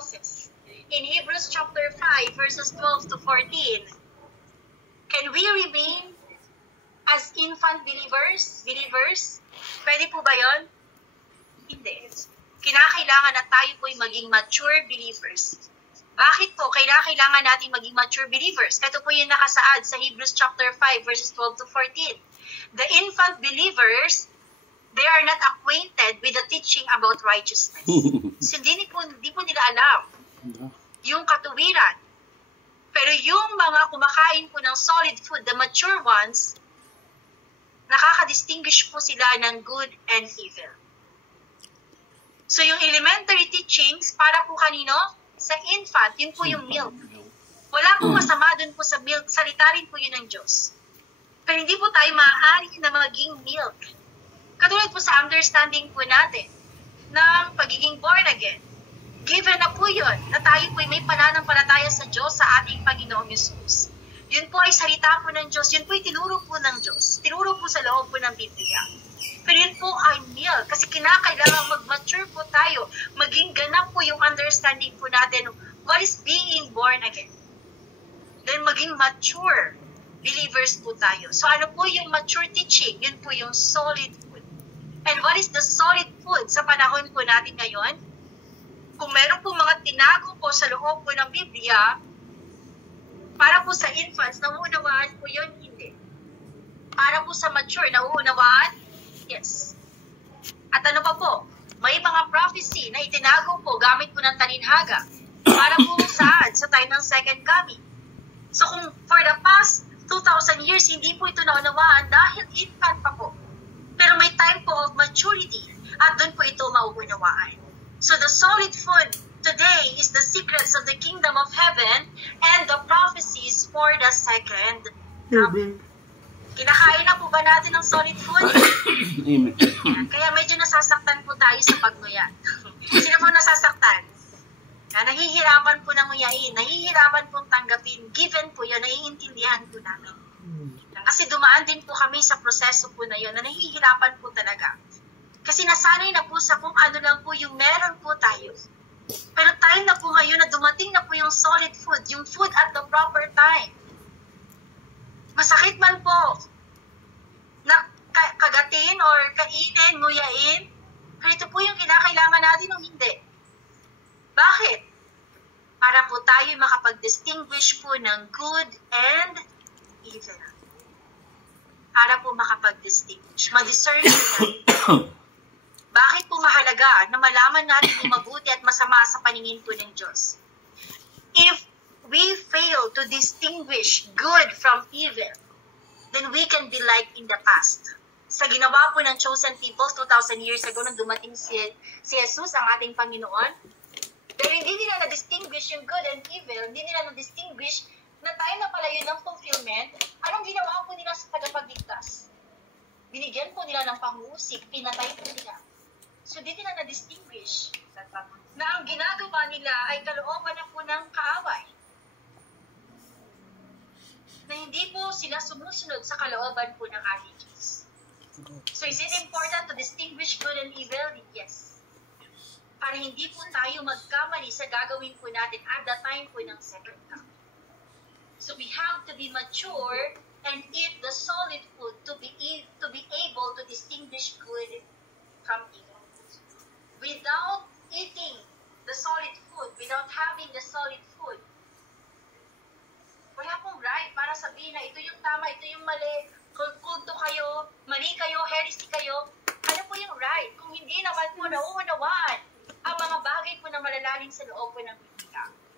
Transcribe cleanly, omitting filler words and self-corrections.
process. In Hebrews chapter 5, verses 12 to 14, can we remain as infant believers? Pwede po ba yun? Hindi. Kinakailangan na tayo po'y maging mature believers. Bakit po? Kailangan natin maging mature believers. Ito po yung nakasaad sa Hebrews chapter 5, verses 12 to 14. The infant believers, they are not acquainted with the teaching about righteousness. So, hindi po nila alam yung katuwiran. Pero yung mga kumakain po ng solid food, the mature ones, nakaka-distinguish po sila ng good and evil. So, yung elementary teachings, para po kanino? Sa infant, yun po yung milk. Wala pong masama dun po sa milk. Salita rin po yun ng Diyos. Pero hindi po tayo maaari na maging milk. Katulad po sa understanding po natin ng pagiging born again. Given na po yun, na tayo po may pananampalataya sa Diyos, sa ating Panginoong Yesus. Yun po ay salita po ng Diyos. Yun po ay tinuro po ng Diyos. Tinuro po sa loob po ng Biblia. Pero yun po ay milk. Kasi kinakailangan mag-mature po tayo. Maging ganap po yung understanding po natin what is being born again. Then maging mature believers po tayo. So ano po yung mature teaching? Yun po yung solid food. And what is the solid food sa panahon po natin ngayon? Kung meron po mga tinago po sa loob po ng Biblia, para po sa infants, nauunawaan po yun? Hindi. Para po sa mature, nauunawaan? Yes. At ano pa po? May mga prophecy na itinago po gamit po ng talinhaga para po saan? Sa time ng second coming. So kung for the past 2,000 years, hindi po ito naunawaan dahil infant pa po. Pero may time po of maturity at doon po ito mauunawaan. So the solid food today is the secrets of the kingdom of heaven and the prophecies for the second coming. Kinakain na po ba natin ng solid food? Amen. Kaya medyo nasasaktan po tayo sa pagnguya. Sino po nasasaktan? Nahihirapan po ng nguyain, nahihirapan po tanggapin, given po yun, naiintindihan po namin. Kasi dumaan din po kami sa proseso po na yun, na nahihirapan po talaga. Kasi nasanay na po sa kung ano lang po yung meron po tayo. Pero time na po ngayon na dumating na po yung solid food, yung food at the proper time. Masakit man po na kagatin or kainin, nguyain, pero ito po yung kinakailangan natin o hindi. Bakit? Para po tayo makapag-distinguish po ng good and evil. Para po makapag-distinguish. Ma-discern natin. Bakit po mahalaga na malaman natin yung mabuti at masama sa paningin po ng Diyos? If we fail to distinguish good from evil, then we can be like in the past. Sa ginawa po ng chosen people 2,000 years ago nung dumating si Jesus, ang ating Panginoon, pero hindi nila na-distinguish yung good and evil, hindi nila na-distinguish na time na pala yun ng fulfillment. Anong ginawa po nila sa tagapagligtas? Binigyan po nila ng pangusik, pinatay po nila. So, hindi nila na-distinguish na ang ginagawa nila ay kalooban na po ng kaaway. Na hindi po sila sumusunod sa kalooban po ng ating Diyos. So, is it important to distinguish good and evil? Yes. Para hindi po tayo magkamali sa gagawin po natin at the time po ng second coming. So, we have to be mature and eat the solid food to be able to distinguish good from evil. Without eating the solid food, without having the solid food, wala pong right para sabihin na ito yung tama, ito yung mali, kulto kayo, mali kayo, heresy kayo. Ano po yung right? Kung hindi naman po nauunawaan ang mga bagay po na malalalim sa loob po ng Biblia.